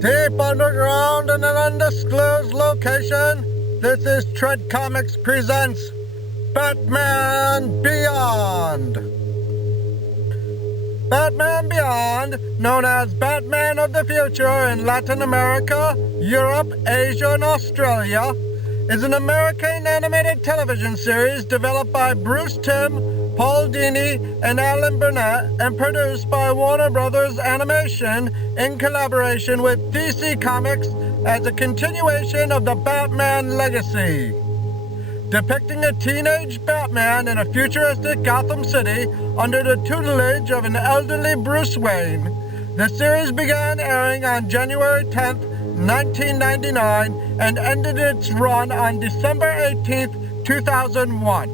Deep underground in an undisclosed location, this is Tread Comics presents Batman Beyond. Batman Beyond, known as Batman of the Future in Latin America, Europe, Asia, and Australia, is an American animated television series developed by Bruce Timm, Paul Dini, and Alan Burnett, and produced by Warner Brothers Animation in collaboration with DC Comics as a continuation of the Batman legacy. Depicting a teenage Batman in a futuristic Gotham City under the tutelage of an elderly Bruce Wayne, the series began airing on January 10th, 1999, and ended its run on December 18th, 2001.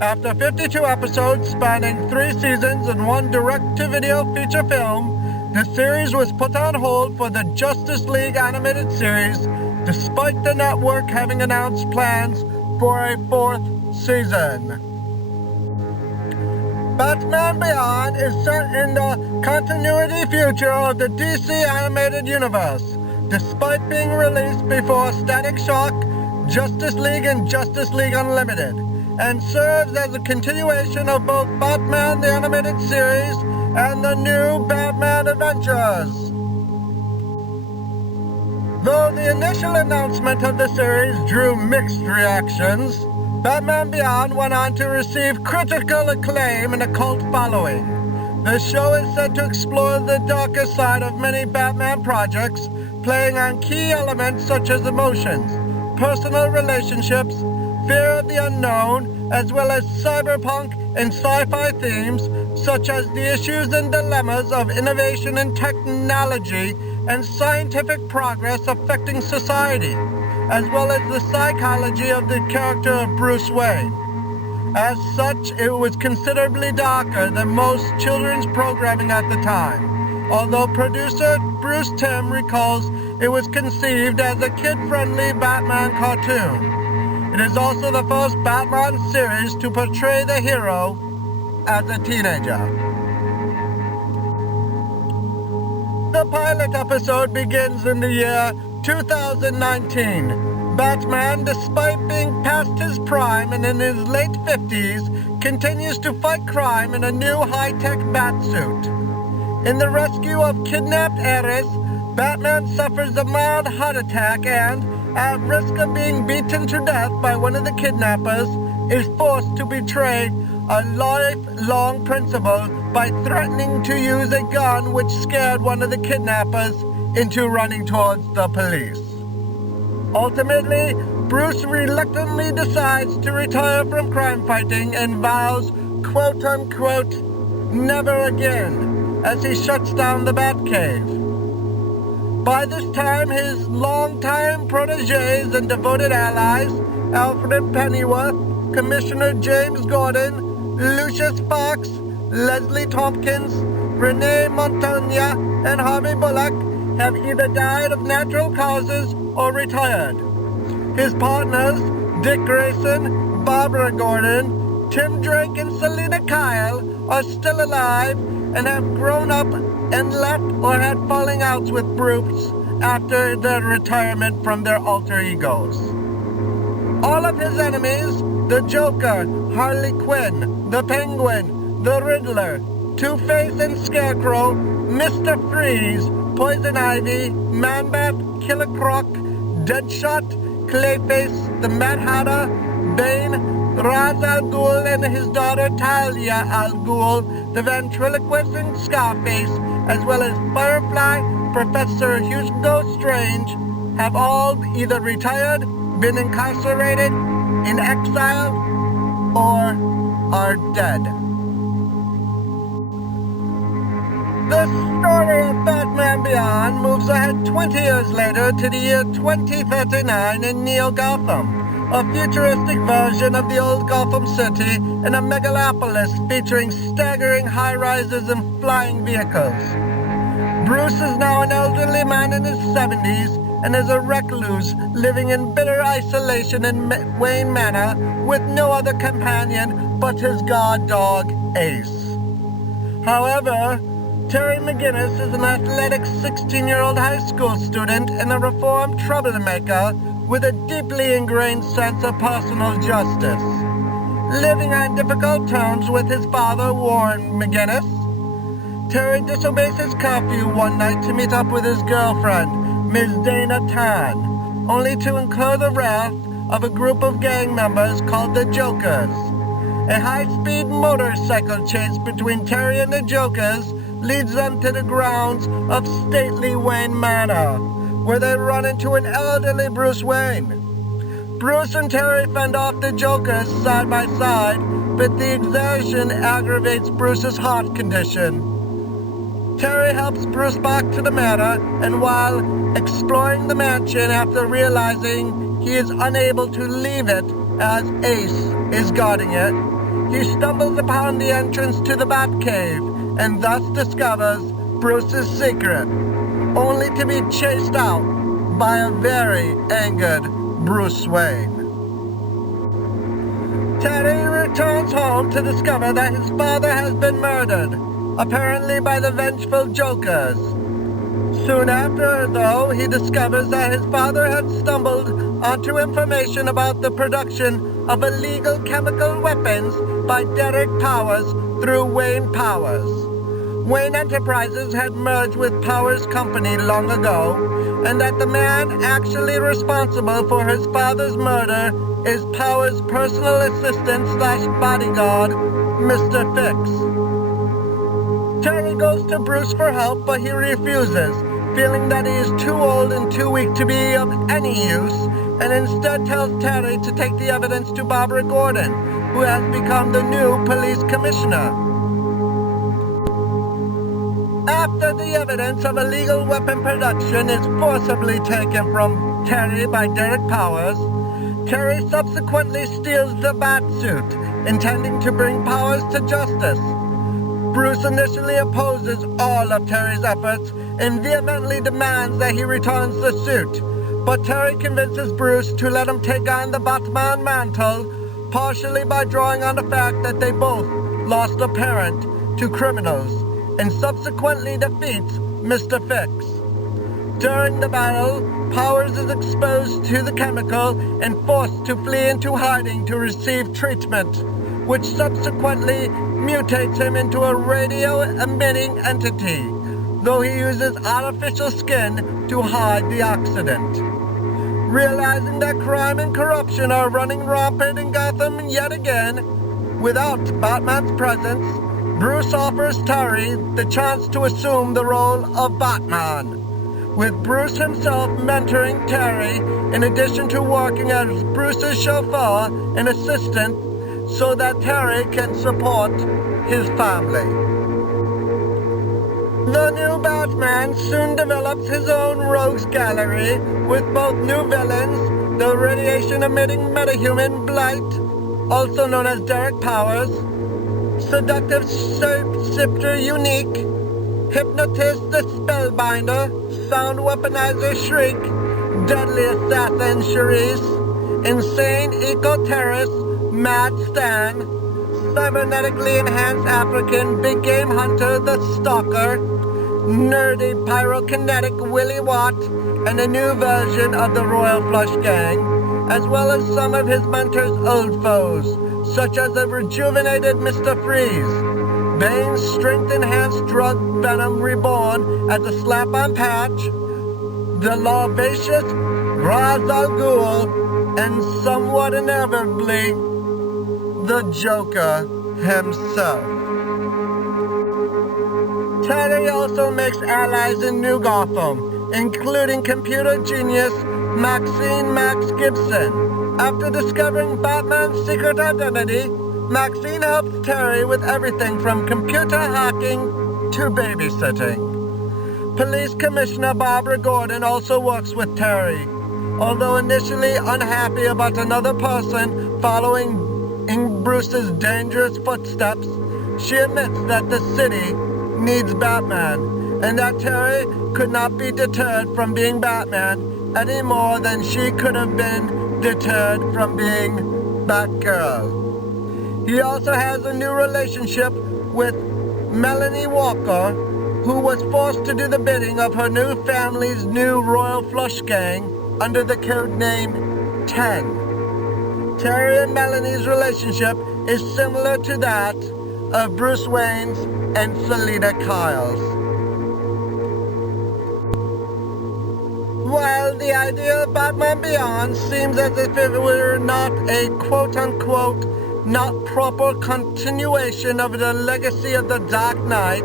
After 52 episodes spanning 3 seasons and 1 direct-to-video feature film, the series was put on hold for the Justice League animated series, despite the network having announced plans for a 4th season. Batman Beyond is set in the continuity future of the DC animated universe, despite being released before Static Shock, Justice League, and Justice League Unlimited, and serves as a continuation of both Batman the Animated Series and the new Batman Adventures. Though the initial announcement of the series drew mixed reactions, Batman Beyond went on to receive critical acclaim and a cult following. The show is said to explore the darker side of many Batman projects, playing on key elements such as emotions, personal relationships, fear of the unknown, as well as cyberpunk and sci-fi themes such as the issues and dilemmas of innovation and technology and scientific progress affecting society, as well as the psychology of the character of Bruce Wayne. As such, it was considerably darker than most children's programming at the time, although producer Bruce Timm recalls it was conceived as a kid-friendly Batman cartoon. It is also the first Batman series to portray the hero as a teenager. The pilot episode begins in the year 2019. Batman, despite being past his prime and in his late 50s, continues to fight crime in a new high-tech batsuit. In the rescue of kidnapped heiress, Batman suffers a mild heart attack and, at risk of being beaten to death by one of the kidnappers, is forced to betray a lifelong principle by threatening to use a gun which scared one of the kidnappers into running towards the police. Ultimately, Bruce reluctantly decides to retire from crime fighting and vows, quote-unquote, never again, as he shuts down the Batcave. By this time, his longtime protégés and devoted allies, Alfred Pennyworth, Commissioner James Gordon, Lucius Fox, Leslie Tompkins, Renee Montoya, and Harvey Bullock, have either died of natural causes or retired. His partners, Dick Grayson, Barbara Gordon, Tim Drake, and Selina Kyle, are still alive and have grown up and left or had falling outs with Bruce after their retirement from their alter egos. All of his enemies, the Joker, Harley Quinn, the Penguin, the Riddler, Two-Face and Scarecrow, Mr. Freeze, Poison Ivy, Man-Bat, Killer Croc, Deadshot, Clayface, the Mad Hatter, Bane, Ra's al Ghul and his daughter Talia al Ghul, the ventriloquist and Scarface, as well as Firefly, Professor Hugo Strange, have all either retired, been incarcerated, in exile, or are dead. The story of Batman Beyond moves ahead 20 years later to the year 2039 in Neo Gotham, a futuristic version of the old Gotham City in a megalopolis featuring staggering high-rises and flying vehicles. Bruce is now an elderly man in his 70s and is a recluse living in bitter isolation in Wayne Manor with no other companion but his guard dog, Ace. However, Terry McGinnis is an athletic 16-year-old high school student and a reformed troublemaker with a deeply ingrained sense of personal justice. Living on difficult terms with his father, Warren McGinnis, Terry disobeys his curfew one night to meet up with his girlfriend, Ms. Dana Tan, only to incur the wrath of a group of gang members called the Jokers. A high-speed motorcycle chase between Terry and the Jokers leads them to the grounds of stately Wayne Manor, where they run into an elderly Bruce Wayne. Bruce and Terry fend off the Jokers side by side, but the exertion aggravates Bruce's heart condition. Terry helps Bruce back to the manor, and while exploring the mansion after realizing he is unable to leave it as Ace is guarding it, he stumbles upon the entrance to the Batcave and thus discovers Bruce's secret, only to be chased out by a very angered Bruce Wayne. Terry returns home to discover that his father has been murdered, apparently by the vengeful Jokers. Soon after, though, he discovers that his father had stumbled onto information about the production of illegal chemical weapons by Derek Powers through Wayne Powers. Wayne Enterprises had merged with Powers Company long ago, and that the man actually responsible for his father's murder is Powers' personal assistant / bodyguard, Mr. Fix. Terry goes to Bruce for help, but he refuses, feeling that he is too old and too weak to be of any use, and instead tells Terry to take the evidence to Barbara Gordon, who has become the new police commissioner. After the evidence of illegal weapon production is forcibly taken from Terry by Derek Powers, Terry subsequently steals the Batsuit, intending to bring Powers to justice. Bruce initially opposes all of Terry's efforts and vehemently demands that he returns the suit, but Terry convinces Bruce to let him take on the Batman mantle, partially by drawing on the fact that they both lost a parent to criminals, and subsequently defeats Mr. Fix. During the battle, Powers is exposed to the chemical and forced to flee into hiding to receive treatment, which subsequently mutates him into a radio-emitting entity, though he uses artificial skin to hide the accident. Realizing that crime and corruption are running rampant in Gotham yet again, without Batman's presence, Bruce offers Terry the chance to assume the role of Batman, with Bruce himself mentoring Terry in addition to working as Bruce's chauffeur and assistant so that Terry can support his family. The new Batman soon develops his own rogues gallery with both new villains, the radiation-emitting metahuman Blight, also known as Derek Powers, seductive shapeshifter Unique, hypnotist the Spellbinder, sound weaponizer Shriek, deadly assassin Charisse, insane eco-terrorist Mad Stan, cybernetically enhanced African big game hunter the Stalker, nerdy pyrokinetic Willie Watt, and a new version of the Royal Flush Gang, as well as some of his mentor's old foes, such as the rejuvenated Mr. Freeze, Bane's strength-enhanced drug Venom Reborn as a slap-on patch, the Larvaceous Ra's al Ghul, and somewhat inevitably, the Joker himself. Terry also makes allies in New Gotham, including computer genius Maxine Max Gibson. After discovering Batman's secret identity, Maxine helps Terry with everything from computer hacking to babysitting. Police Commissioner Barbara Gordon also works with Terry. Although initially unhappy about another person following in Bruce's dangerous footsteps, she admits that the city needs Batman, and that Terry could not be deterred from being Batman any more than she could have been deterred from being Batgirl. He also has a new relationship with Melanie Walker, who was forced to do the bidding of her new family's new royal flush gang under the code name 10. Terry and Melanie's relationship is similar to that of Bruce Wayne's and Selina Kyle's. While the idea of Batman Beyond seems as if it were not a quote-unquote not proper continuation of the legacy of the Dark Knight,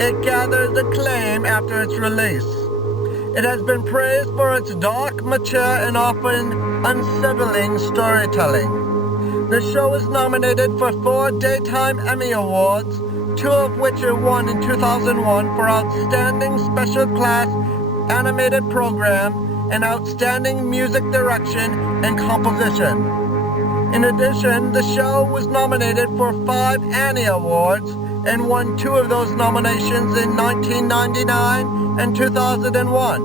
it gathered acclaim after its release. It has been praised for its dark, mature, and often unsettling storytelling. The show was nominated for 4 Daytime Emmy Awards, 2 of which it won in 2001 for Outstanding Special Class Animated Program and Outstanding Music Direction and Composition. In addition, the show was nominated for 5 Annie Awards and won 2 of those nominations in 1999 and 2001.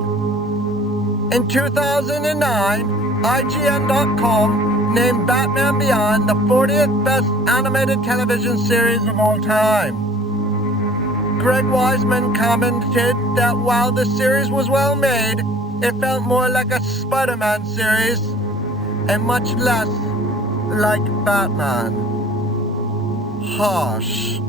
In 2009, IGN.com named Batman Beyond the 40th best animated television series of all time. Greg Wiseman commented that while the series was well made, it felt more like a Spider-Man series and much less like Batman. Harsh.